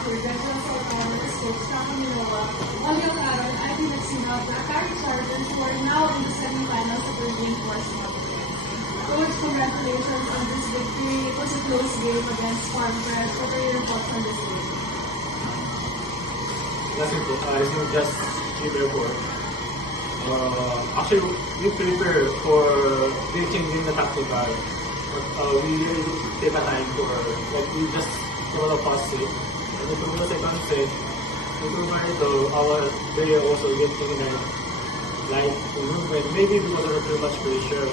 matcher, Gretchen Soltano, Stokes, Saka Minoa, Olio Caron, Ivy Messina, Akari Chargers, who are now in the semifinals of the reinforced conference. Coach, congratulations on this victory. It was a close game against Farm Fresh. What are your thoughts on this game? That's it. I think just prepare for. Actually, we prepare for the changing the tactical. But we take a time for like we just throw the pass it. And then from the second set, ito nga ito, they also getting like movement. Maybe because of too much pressure.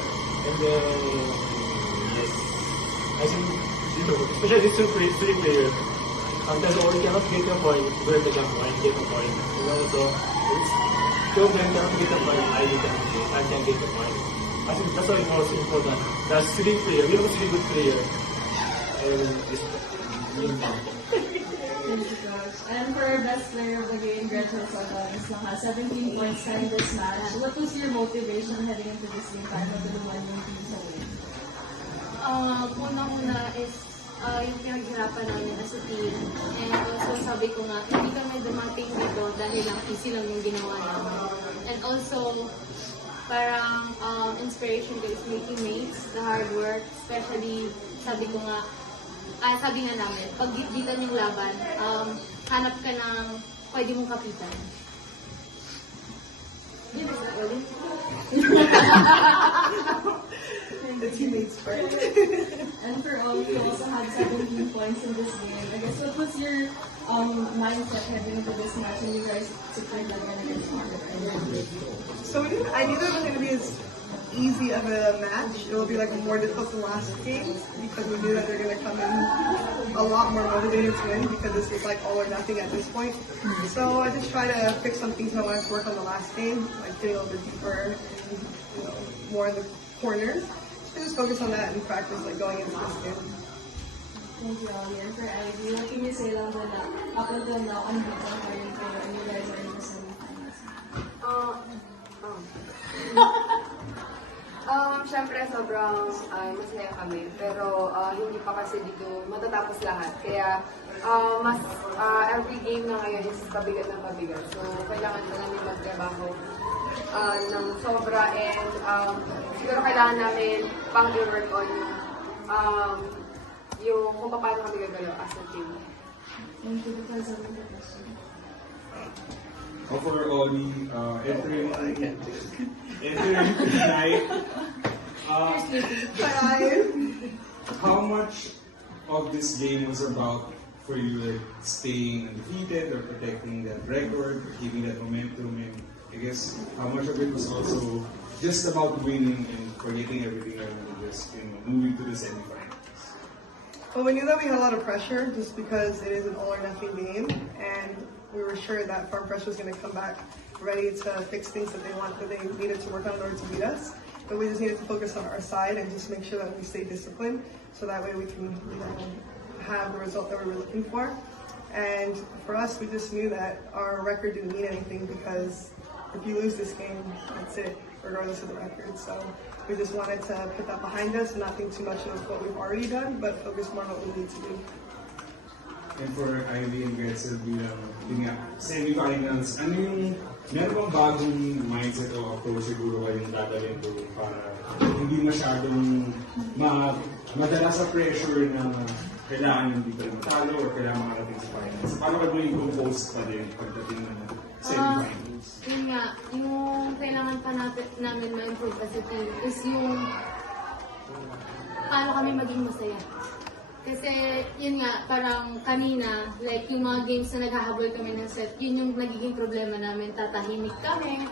And then yes, I think especially these three players. Because we cannot get a point, where they can point, get a point. You know, so it's two of them cannot get a point, I can get a point. I think that's why it's most important. That's three players, we have three good players. And it's important. Thank you, Coach. And for our best player of the game, Gretchen Soltano, naka 17 points na in this match. What was your motivation heading into this game para matulungan yung team sa win? Una-una is yung pinaghirapan namin as a team. And also sabi ko nga, hindi kami dumating dito dahil lang easy lang yung ginawa namin. And also, parang inspiration ko is my teammates, the hard work, especially sabi ko nga, sabi nga namin, pag gitgitan yung laban, hanap ka ng pwede mong kapitan. Yun is that ulit. The teammates first. And for all, you also had 17 points in this game. I guess what was your mindset heading into this match when you guys secured that win against Margaret? So I knew that it was going to be as easy of a match. It will be like more difficult than last game because we knew that they're going to come in a lot more motivated to win because this is like all or nothing at this point. So I just try to fix some things I wanted to work on the last game, like getting a little bit deeper, and, more in the corners. So just focus on that and practice like going into this game. Thank you, Ali. And for Ivy, what can you say lang na up until now, unbeaten pa rin kayo and you guys are in the semifinals? Siyempre, sobrang masaya kami. Pero hindi pa kasi dito matatapos lahat. Kaya every game na ngayon is pabigat ng pabigat. So, kailangan na namin magtrabaho ng sobra. And siguro kailangan namin pang i-work on yung kung paano kami gagalaw as a team. Thank you for answering the question. For Oli, entering tonight, how much of this game was about for you like staying undefeated or protecting that record, or keeping that momentum, and I guess how much of it was also just about winning and forgetting everything and just moving to the semifinals? Well, we knew that we had a lot of pressure just because it is an all or nothing game, and we were sure that Farm Fresh was going to come back ready to fix things that they needed to work on in order to beat us. But we just needed to focus on our side and just make sure that we stay disciplined, so that way we can have the result that we were looking for. And for us, we just knew that our record didn't mean anything because if you lose this game, that's it, regardless of the record. So we just wanted to put that behind us and not think too much of what we've already done, but focus more on what we need to do. And for Ivy and Gretzel bilang semi-finals, ano yung meron bang bagong mindset o approach siguro kayong dadalhin doon para hindi masyadong madala sa pressure na kailangan yung dito matalo o kailangan makarating sa finals? Paano ka doon yung composed pa din pagdating ng semi-finals? Yun nga, yung kailangan pa namin ma-improve as a team is yung paano kami maging masaya. Kasi yun nga, parang kanina, like yung mga games na naghahabol kami ng set, yun yung nagiging problema namin. Tatahimik kami,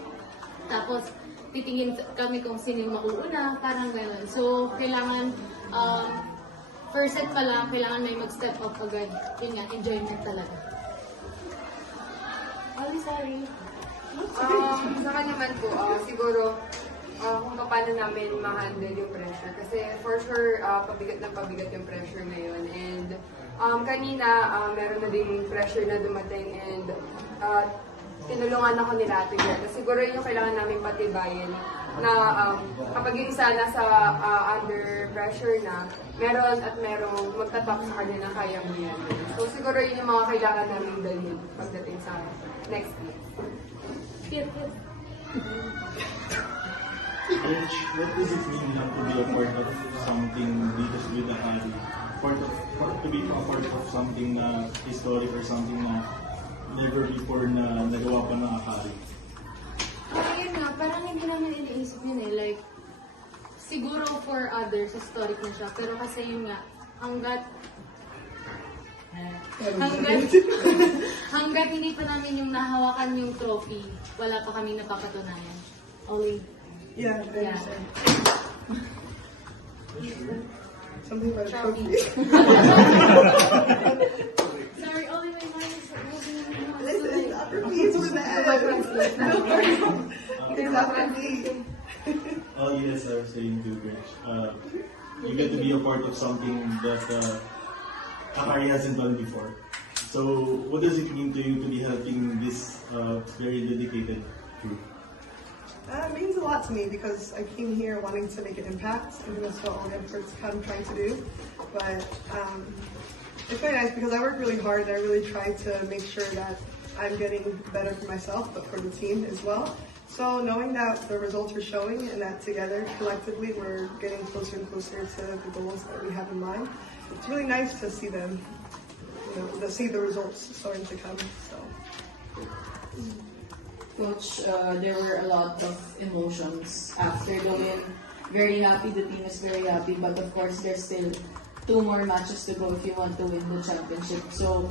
tapos titingin kami kung sino yung mauuna, parang gano'n. So, kailangan, first set pa lang, kailangan may mag-step up agad. Yun nga, enjoyment talaga. Oh, sorry. Sa akin naman po, siguro, kung paano namin ma-handle yung pressure. Kasi for sure, pabigat yung pressure ngayon. And kanina, meron na ding pressure na dumating and tinulungan ako nila Ate Greta. Siguro yung kailangan namin patibayin na kapag yung isa nasa under pressure na, meron at merong magtatak sa kanya na kaya mo yan. So siguro yun yung mga kailangan namin dalhin pagdating sa next week. Coach, what does it mean now to be a part of something dito sa Vida Kari? To be a part of something na historic or something na never before na nagawa pa ng Akari? Ayun nga, parang hindi naman iniisip yun eh. Like, siguro for others, historic na siya. Pero kasi yun nga, hanggat hindi pa namin yung nahawakan yung trophy, wala pa kami napapatunayan. Ollie. Yeah, I Yeah. understand. Something about a Trophy. trophy. Sorry, Ollie, my mind is It's after me, it's for the end. It's after me. All you guys are saying too, Coach. You get to be a part of something that Akari hasn't done before. So, what does it mean to you to be helping this very dedicated group? It means a lot to me because I came here wanting to make an impact, and that's what all the efforts come trying to do. But it's very nice because I work really hard and I really try to make sure that I'm getting better for myself, but for the team as well. So knowing that the results are showing and that together, collectively, we're getting closer and closer to the goals that we have in mind, it's really nice to see them, to see the results starting to come. So. Coach, there were a lot of emotions after the win. Very happy, the team is very happy, but of course there's still 2 more matches to go if you want to win the championship. So,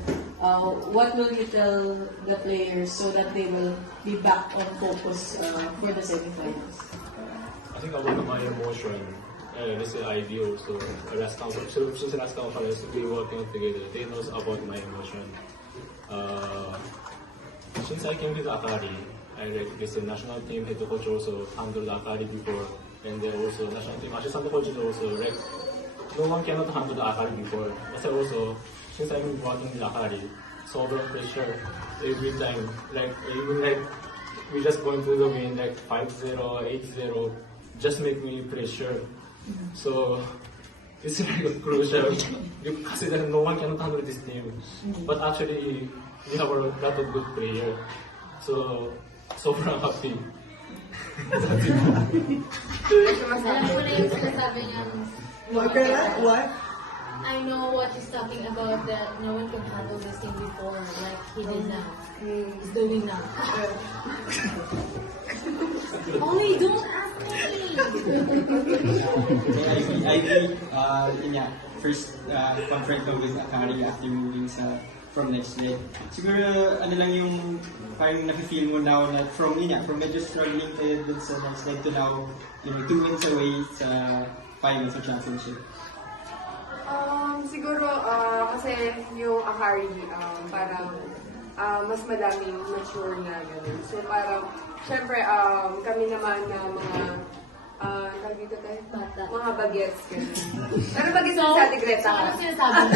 what will you tell the players so that they will be back on focus for the semifinals? I think about my emotion, this is Ivy also, rest council, since rest council is we working together, they knows about my emotion. Since I came with Akari, I like this national team head coach also handled Akari before, and then also national team assistant coach also like no one cannot handle the Akari before. But also since I'm working with Akari, sobrang pressure every time. Like even like we just going through the win like 5-0, 8-0, just make me pressure. So it's very crucial because no one cannot handle this team. But actually we have a lot of good player. So sobrang happy. Alam ko na yung sinasabi niya. What? What? I know what he's talking about, that no one could handle this thing before, like he did now. He's doing now. Only don't ask me! I think, yun nga, first confront ko with Akari after moving from next leg. Siguro, ano lang yung parang nafe-feel mo now na from medyo struggling kayo dun sa next leg to now, 2 wins away sa finals sa championship. Siguro, kasi yung Akari, parang mas madaming mature na gano'n. So parang, syempre, kami naman na mga, tawag dito tayo? Bata. Mga bagets, gano'n. Pero bagets sa Ate Greta. Ano sinasabi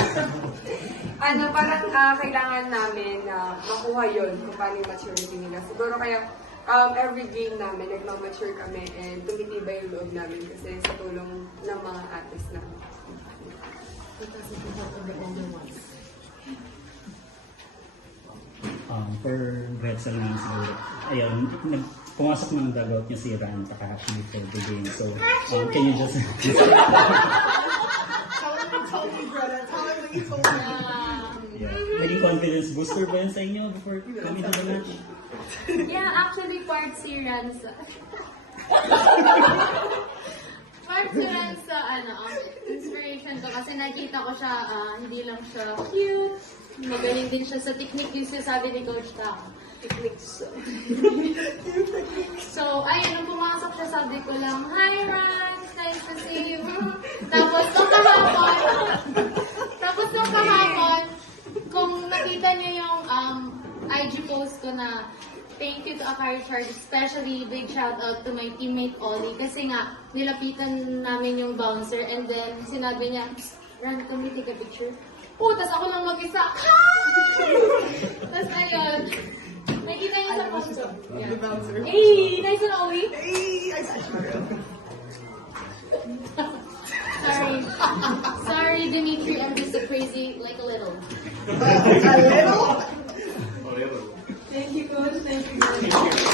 mo? Parang kailangan namin na makuha yun kung paano yung maturity nila. Siguro kaya, every game namin, nagmamature kami and tumitibay yung loob namin kasi sa tulong ng mga artists namin. Because it will help the older ones. For Gretzel naman siguro, ayun, pumasok ng dugout niya si Ran Takahashi for the game. So, can you just... Tell me, Greta. Tell me what you told me. Yeah. Naging confidence booster ba yun sa inyo before coming to the match? Yeah, actually, part si Ransa. Part si Ransa, inspiration ko. Kasi nakita ko siya, hindi lang siya cute. Magaling din siya sa technique yung sinasabi ni Coach Tang. Techniques. So, ayun, nung pumasok siya, sabi ko lang, "Hi, Ran! Nice to see you." Tapos, nung kahapon, kung nakita niyo yung IG post ko na thank you to Akari Charge, especially big shout out to my teammate Ollie kasi nga nilapitan namin yung bouncer and then sinabi niya, "Ran, can we take a picture?" Tas ako lang mag-isa. Tapos ayun, Nakita niyo sa posto. The bouncer. Hey! Nice and Owie! Hey, I saw you. Sorry. Sorry, Dimitri. I'm just a crazy, like a little. A little? Oh, yeah. Thank you, coach. Thank you, guys.